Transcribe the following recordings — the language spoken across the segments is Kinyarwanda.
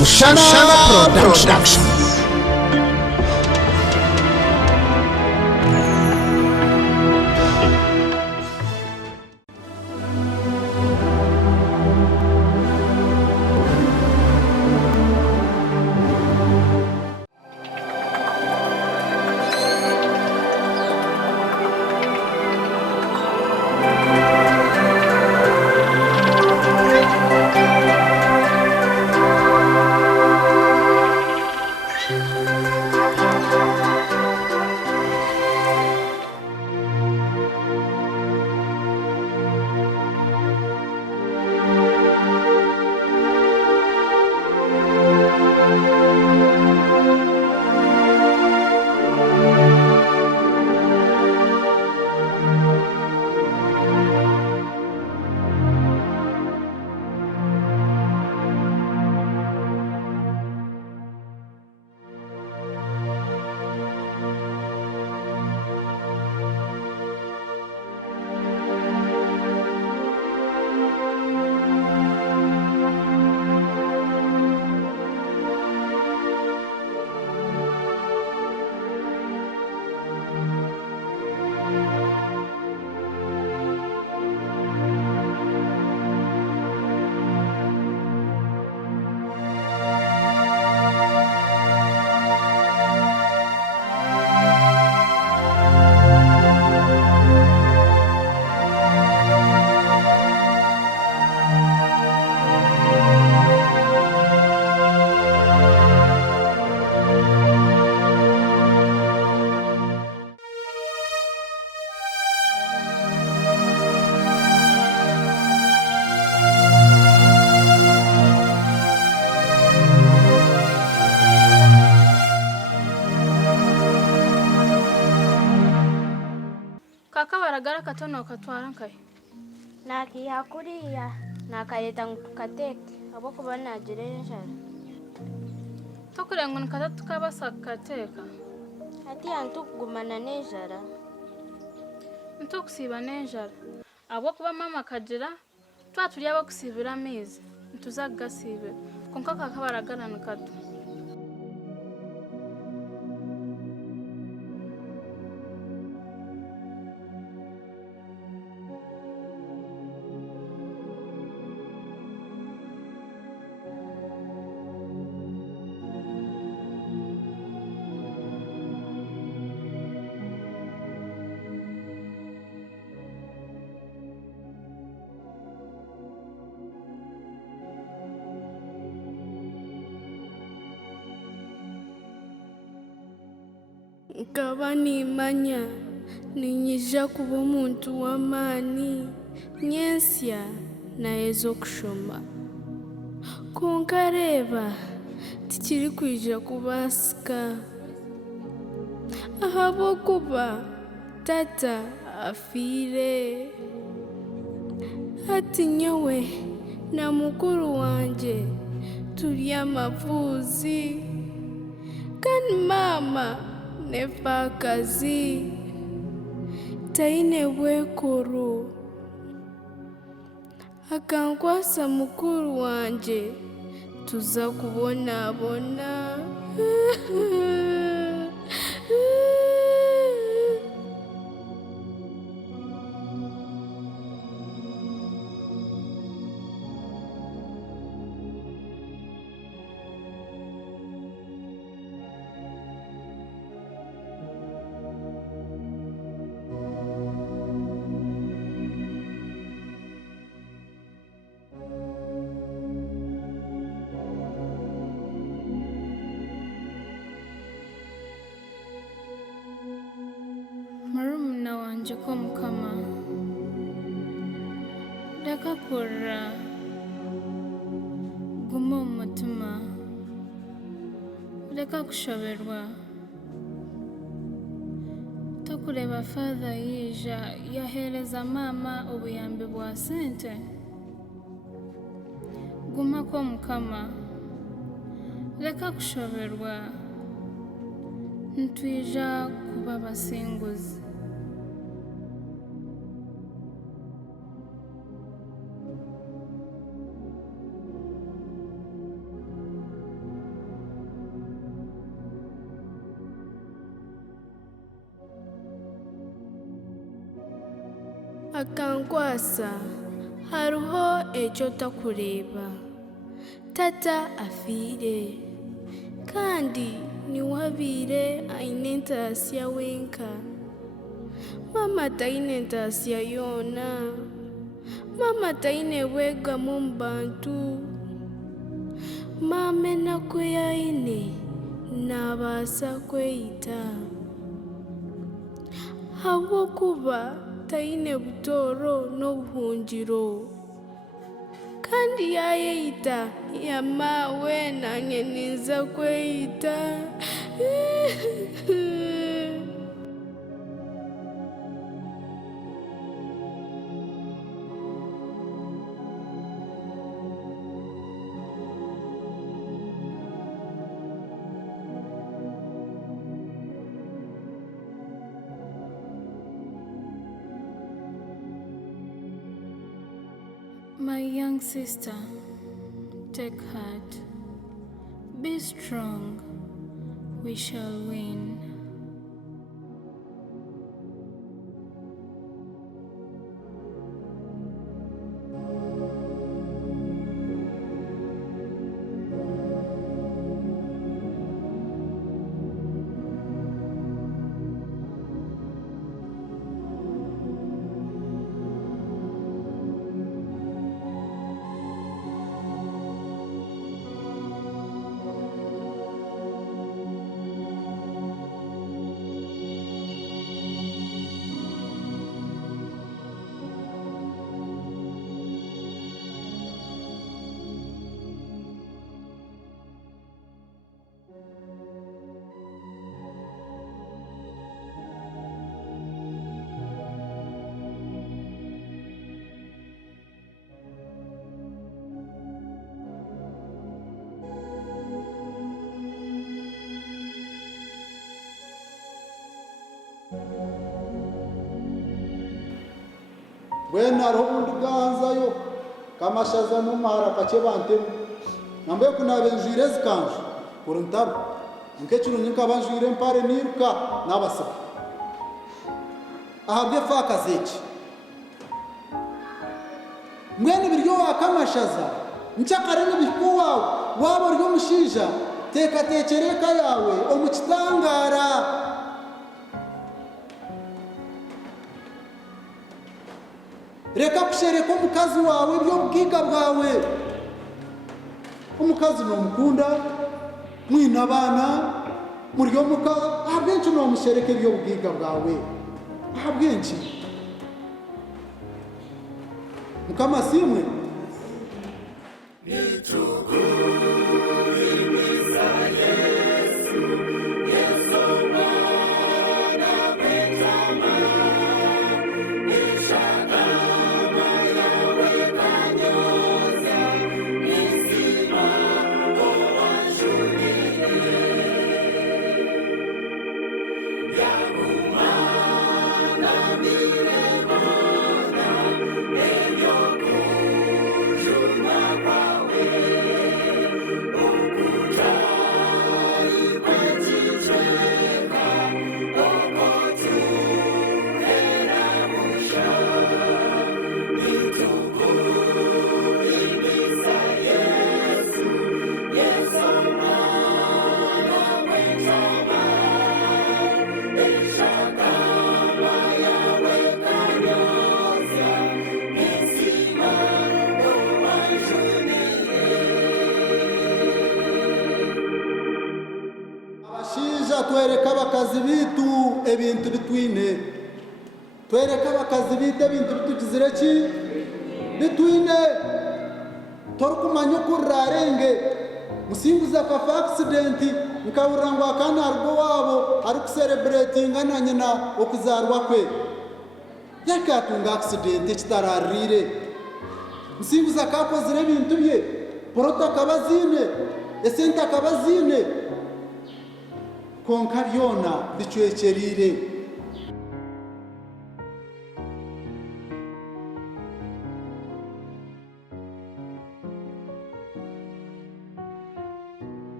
Mushana Production. Kaka baragara katono katwara kai. Naki hakuriya nakaleta ngukateke abo kubana jirenjara. Tokurengo nkatatu kabasakateka. Ati antu kugumana nejara. Ntukusiba nejara. Abo kuba mama kajira twaturi abo kusibira amezi. Ntuzagasibe. Konka kaka baragara nkatu. Nkaba nimanya ninyija kuba omuntu w'amaani nyensya naheeza okushoma konka reeba tikiri kwija kubaasika ahabw'okuba tata afiire hati nyowe na mukuru wanje turi amavuuzi kandi maama nefakazi taine bwekoro akankwasa mukuru wanje tuza kubonabona. Marumuna wanje ko mukama. Ndakakura. Guma umutima. Ndakakushoberwa. Tokureba father yija yahereza mama obuyambi bwa sente. Guma ko mukama. Ndakakushoberwa. Ntwija kuba abasinguzi. akankwasa hariho ekyo takureba. Tata afiire kandi niwabiire aine entaasya wenka. Mama taine entaasya yoona. Mama taine bwegamu mu bantu. Mama enaku yaine naabaasa kweyita habwokuba taine butooro n'obuhungiro. Kandi yayeyita yamaawe nange ninza kweyita. My young sister, take heart. Be strong. We shall win. Wena robundi ganzayo kamashaza numara kake bantemu nambe kunabenjire zikanju kuruntaru nkecuru nyinka banjire mpare niruka nabasa ahabye faka zeki mwene biryo wakamashaza nchakare n'ibikuwa wabo ryo mushija teka tekereka yawe omukitangara reka kushereka omukazi wawe by'obwiga bwawe. Omukazi n'omukunda mwina abaana muri omuka ahabwenki n'omushereka eby'obwiga bwawe ahabwenki mukama simwe twereka abakazi bitu ebintu bitwine twereka abakazi bitu ebintu bitugizire ki bitwine torukumanya kurarenge musimbuza kafa accident nkabura ngo akana arwo wabo ari kucelebratinga na nyina okuzarwa kwe yakatunga accident kitararire musimbuza kakozire ebintu bye porota kabazine esenta kabazine konka byona bicwekerire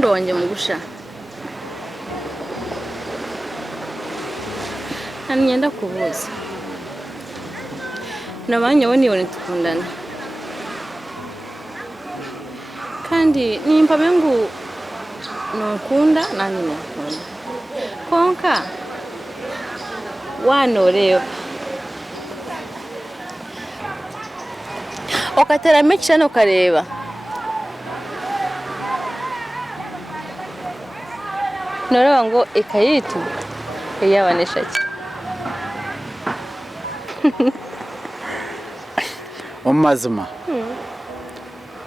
rukundo wanjye mugusha nanyenda kubuza nabanye woni tukundana kandi nimba bengu nokunda nani nokunda konka wanorewa okatera mekishano kareba norewa ngo ekayitu yabaneshaki omazima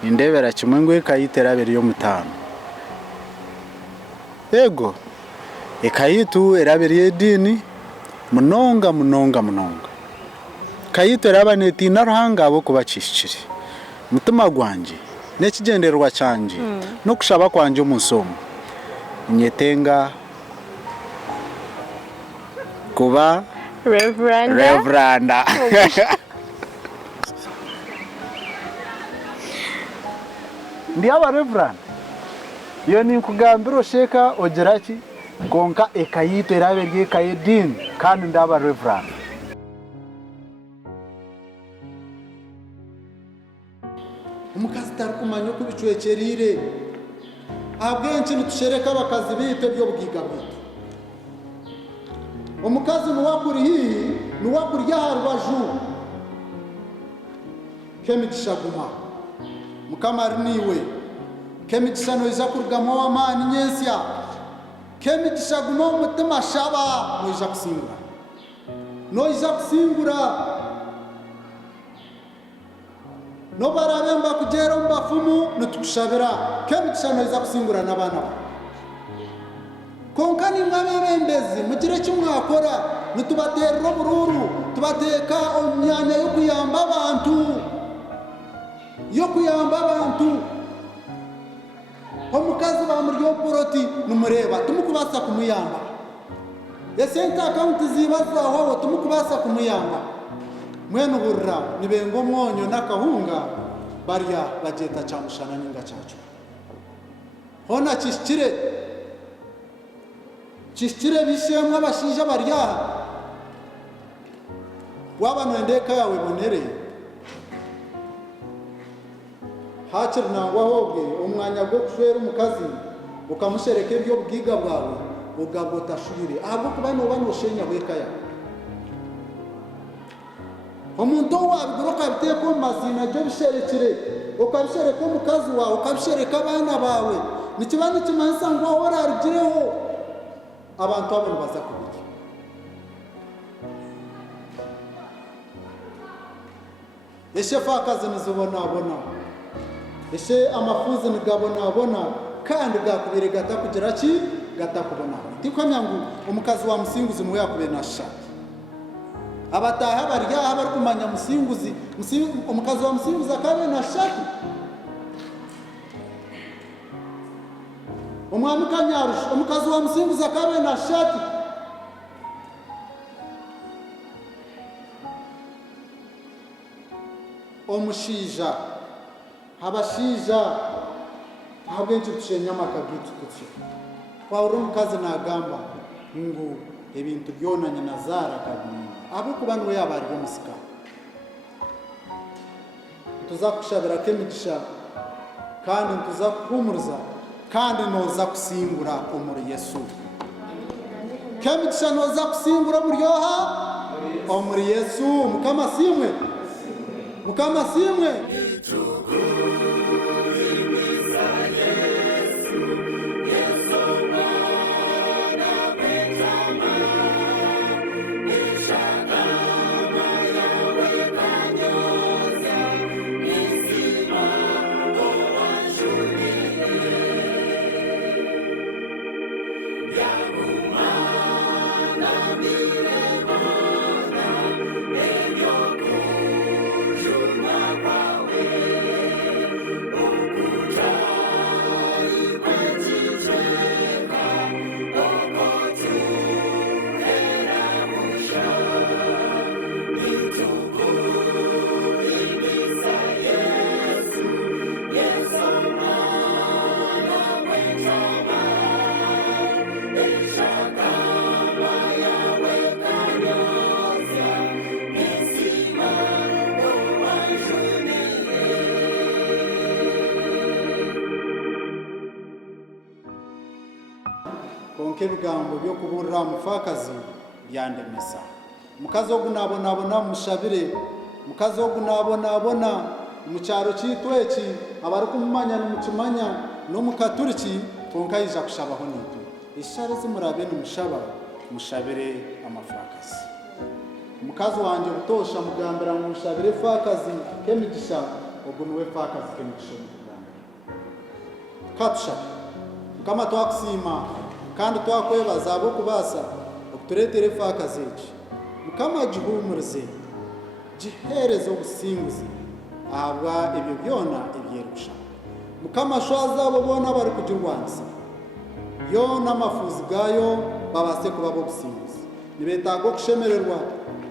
indebera kimwe ngo ekayitera beri yo mutano ego ekayitu eraberi edini munonga kayitu erabaneti naruhanga abo kubacishikire mutima gwanje nekigenderwa cyanje no kushaba kwanje umusomo nyetenga kuba reveranda ndi aba reverand iyo ni kugambira sheka ogeraki konka ekayitu eraberye kayedin kandi ndaba reverand umukazi tarukumanya ko bicwecerire abwenshi nitushereka abakazi bite byo bwiga bwite umukazi nuwakuri hihi nuwakuri yaharwaju kemigishaguma mukamari niwe kemigishano iza kurugamo w'amani nyensya kemigishaguma umutima shaba noija kusingura noija kusingura no barabemba kugera mu bafumu nitukushabira kemigishano iza kusingura n'abana konka ni mwabebembezi mugire kimwakora nitubaterera bururu tubateka omyanya yo kuyamba abantu omukazi bamuryo poroti numureba tumukubasa kumuyamba esente account zibazaho tumukubasa kumuyamba mwene burra nibengo mwonyo nakahunga barya bajeta cha Mushana ninga cyacu hona chishire bishemwa bashija barya wabano ndeka yawe bonere hacir nangwahobwe umwanya gwo kushwera umukazi ukamushereke byo bwiga bwawe ugagota shubire ahubwo kubano banoshenya wekaya omuntu wabiguruka biteko mazina byo bisherekire ukabishereka umukazi wawe ukabishereka abana bawe nikibandi kimanisa ngo ahora arugireho abantu abo baza kubiki eshe fakazi nizobona eshe amafuzi nigabona kandi gakubire gatakugira ki gatakubona tikwamya ngo umukazi wa musinguzi mu yakubire nasha abataha barya abari kumanya musinguzi umukazi wa musinguzi akabe nashaki umwami kanyarush umukazi wa musinguzi akabe nashaki omushija abashija habwenje tushenya makagitu kutse kwauro mukazi nagamba ngo ebintu byonanye nazara kabiri abo kubanu yabari bomusika tuzakushabira kemigisha kandi tuzakuhumuriza kandi noza kusimbura umuri Yesu kemigisha noza kusimbura muryoha umuri Yesu mukama simwe ibigambo byo kuburira umufakazi byandemesa mukazi wo gunabonabona mushabire mukazi wo gunabonabona mu cyaro cyitweki abari kumumanya n'umukimanya no mukaturiki konka yija kushabaho nitu ishare zimurabe n'umushaba mushabire amafakazi mukazi wanje butosha mugambira mu mushabire fakazi kemigisha ubwo niwe fakazi kemigisha katusha kama twakusima kandi twakwebaza abo kubasa okuturetere fakazi eki mukama gihumurize gihereze obusinguzi ahabwa ebyo byona ebyerusha mukama shwaza abo bona bari kugirwanisa yo n'amafuzi gayo babase kuba bobusinguzi nibetaga okushemererwa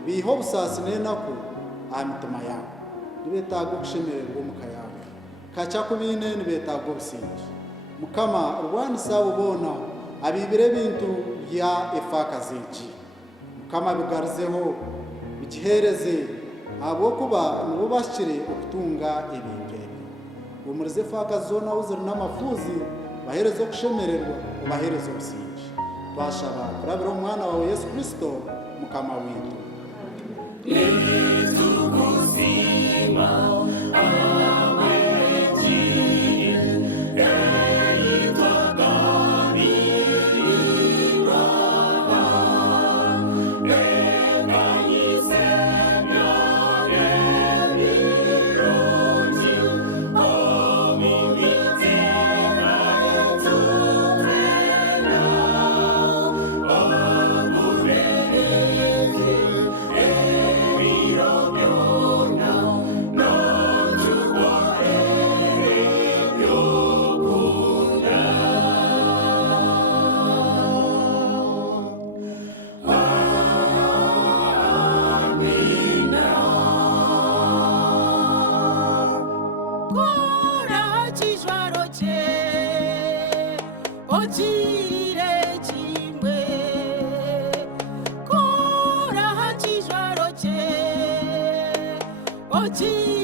biho busasi n'enaku aha mitima yabo nibetaga okushemererwa omuka yabo kaca kubine nibetaga obusingi mukama urwanisa abo bona abibire bintu bya efakazi eki mukama bigarizeho bigihereze abo kuba nibo bashire okutunga ebintu ebi umurize fakazi zona uzira n'amafuzi bahereze okushemererwa ubahereze obusingi twashaba kurabira omwana wawe Yesu Kristo mukama witu Oji